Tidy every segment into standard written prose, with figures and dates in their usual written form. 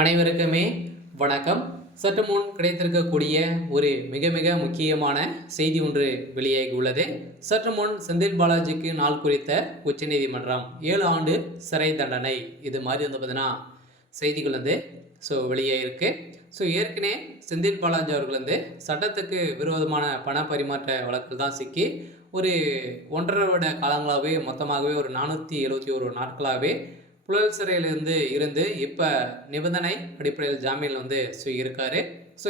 அனைவருக்குமே வணக்கம். சற்று முன் கிடைத்திருக்கக்கூடிய ஒரு மிக மிக முக்கியமான செய்தி ஒன்று வெளியாகி உள்ளது. சற்று முன் செந்தில் பாலாஜிக்கு நாள் குறித்த உச்சநீதிமன்றம் 7 ஆண்டு சிறை தண்டனை இது மாதிரி பார்த்தீங்கன்னா செய்திகள் வெளியாகிருக்கு. ஏற்கனவே செந்தில் பாலாஜி அவர்கள் சட்டத்துக்கு விரோதமான பண பரிமாற்ற வழக்கில் தான் சிக்கி ஒரு 1.5 வருட காலங்களாகவே மொத்தமாகவே ஒரு 471 நாட்களாகவே புழல் சிறையிலிருந்து இருந்து இப்போ நிபந்தனை அடிப்படையில் ஜாமீனில் இருக்காரு.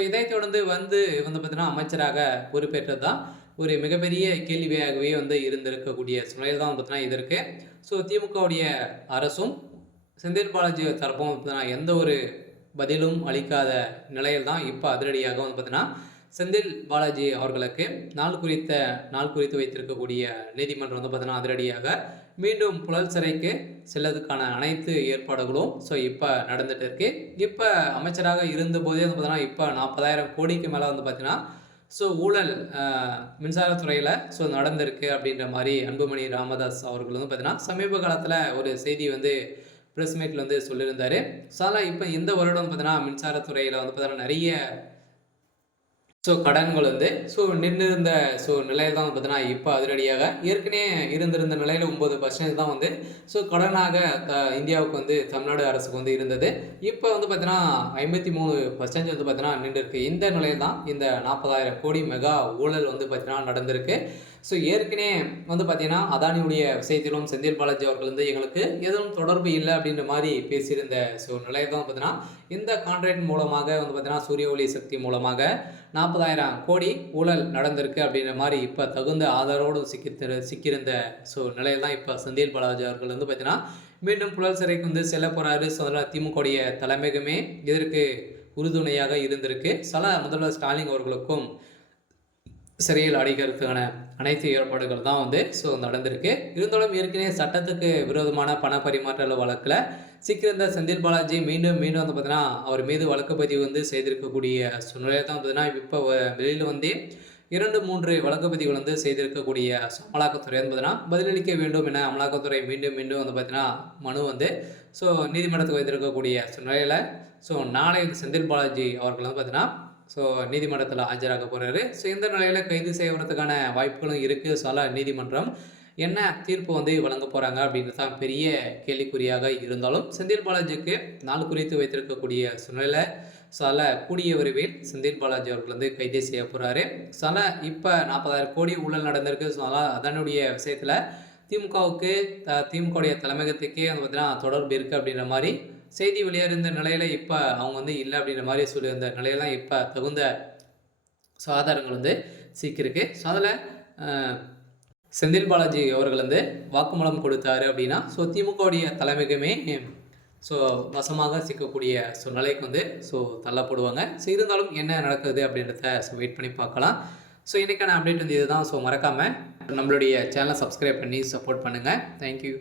இதை தொடர்ந்து பார்த்தீங்கன்னா அமைச்சராக பொறுப்பேற்றது தான் ஒரு மிகப்பெரிய கேள்வியாகவே இருந்திருக்கக்கூடிய சூழலில் தான் பார்த்தீங்கன்னா இது இருக்குது. திமுகவுடைய அரசும் செந்தில் பாலாஜி தரப்பும் பார்த்தீங்கன்னா எந்த ஒரு பதிலும் அளிக்காத நிலையில் தான் இப்போ அதிரடியாக பார்த்தீங்கன்னா செந்தில் பாலாஜி அவர்களுக்கு நாள் குறித்து வைத்திருக்கக்கூடிய நீதிமன்றம் பார்த்தீங்கன்னா அதிரடியாக மீண்டும் புழல் சிறைக்கு செல்லதுக்கான அனைத்து ஏற்பாடுகளும் இப்போ நடந்துட்டு இருக்கு. இப்போ அமைச்சராக இருந்தபோதே பார்த்தீங்கன்னா இப்போ 40,000 கோடிக்கு மேலே பார்த்தீங்கன்னா ஊழல் மின்சாரத்துறையில் நடந்திருக்கு அப்படின்ற மாதிரி அன்புமணி ராமதாஸ் அவர்கள் பார்த்தீங்கன்னா சமீப காலத்தில் ஒரு செய்தி ப்ரெஸ் மீட்டில் சொல்லியிருந்தார். இப்போ இந்த வருடம் பார்த்தீங்கன்னா மின்சாரத்துறையில் பார்த்தீங்கன்னா நிறைய கடன்கள் நின்றிருந்த நிலையில் தான் பார்த்தீங்கன்னா இப்போ அதிரடியாக ஏற்கனவே இருந்திருந்த நிலையில் 9% தான் கடனாக இந்தியாவுக்கு தமிழ்நாடு அரசுக்கு இருந்தது. இப்போ பார்த்தீங்கன்னா 53% பார்த்தீங்கன்னா நின்றுருக்கு. இந்த நிலையில் தான் இந்த 40,000 கோடி மெகா ஊழல் பார்த்தீங்கன்னா நடந்திருக்கு. ஏற்கனவே பார்த்தீங்கன்னா அதானியுடைய விஷயத்திலும் செந்தில் பாலாஜி அவர்கள் எங்களுக்கு எதுவும் தொடர்பு இல்லை அப்படின்ற மாதிரி பேசியிருந்த நிலையில் தான் பார்த்தீங்கன்னா இந்த கான்ட்ராக்ட் மூலமாக பார்த்தீங்கன்னா சூரிய ஒளி சக்தி மூலமாக 40,000 கோடி ஊழல் நடந்திருக்கு அப்படின்ற மாதிரி இப்போ தகுந்த ஆதாரோடு சிக்கியிருந்த நிலையில் தான் இப்போ செந்தில் பாலாஜி அவர்கள் பார்த்தீங்கன்னா மீண்டும் புழல் சிறைக்கு செல்ல போகிறாரு. திமுகவுடைய தலைமையகமே இதற்கு உறுதுணையாக இருந்திருக்கு. முதல்வர் ஸ்டாலின் அவர்களுக்கும் சிறையில் அடைக்கிறதுக்கான அனைத்து ஏற்பாடுகள் தான் நடந்திருக்கு. இருந்தாலும் ஏற்கனவே சட்டத்துக்கு விரோதமான பண பரிமாற்ற வழக்கில் சிக்கியிருந்த செந்தில் பாலாஜி மீண்டும் பார்த்தீங்கன்னா அவர் மீது வழக்கு பதிவு செய்திருக்கக்கூடிய சூழ்நிலையை தான் பார்த்தீங்கன்னா இப்போ வெளியில் 2-3 வழக்கு பதிவுகள் செய்திருக்கக்கூடிய அமலாக்கத்துறை பார்த்தீங்கன்னா பதிலளிக்க வேண்டும் என அமலாக்கத்துறை மீண்டும் பார்த்தீங்கன்னா மனு நீதிமன்றத்துக்கு வைத்திருக்கக்கூடிய சூழ்நிலையில் நாளை செந்தில் பாலாஜி அவர்கள் பார்த்தீங்கன்னா நீதிமன்றத்தில் ஆஜராக போகிறாரு. இந்த நிலையில் கைது செய்வதற்கான வாய்ப்புகளும் இருக்குது. நீதிமன்றம் என்ன தீர்ப்பு வழங்க போகிறாங்க அப்படின்றது தான் பெரிய கேள்விக்குறியாக இருந்தாலும் செந்தில் பாலாஜிக்கு நாள் குறித்து வைத்திருக்கக்கூடிய சூழ்நிலையில் கூடிய விரைவில் செந்தில் பாலாஜி அவர்கள் கைது செய்ய போகிறாரு. இப்போ 40,000 கோடி ஊழல் நடந்திருக்கு. அதனுடைய விஷயத்தில் திமுகவுடைய தலைமையகத்துக்கே பார்த்தீங்கன்னா தொடர்பு இருக்குது அப்படின்ற மாதிரி செய்தி வெளியேறிந்த நிலையில் இப்போ அவங்க இல்லை அப்படின்ற மாதிரி சொல்லியிருந்த நிலையெல்லாம் இப்போ தகுந்த ஆதாரங்கள் சிக்கிருக்கு. அதில் செந்தில் பாலாஜி அவர்கள் வாக்குமூலம் கொடுத்தாரு அப்படின்னா திமுகவுடைய தலைமைக்குமே வசமாக சிக்கக்கூடிய நிலைக்கு தள்ளப்படுவாங்க. இருந்தாலும் என்ன நடக்குது அப்படின்றத வெயிட் பண்ணி பார்க்கலாம். இன்றைக்கான அப்டேட் இதுதான். மறக்காமல் நம்மளுடைய சேனலை சப்ஸ்கிரைப் பண்ணி சப்போர்ட் பண்ணுங்கள். தேங்க்யூ.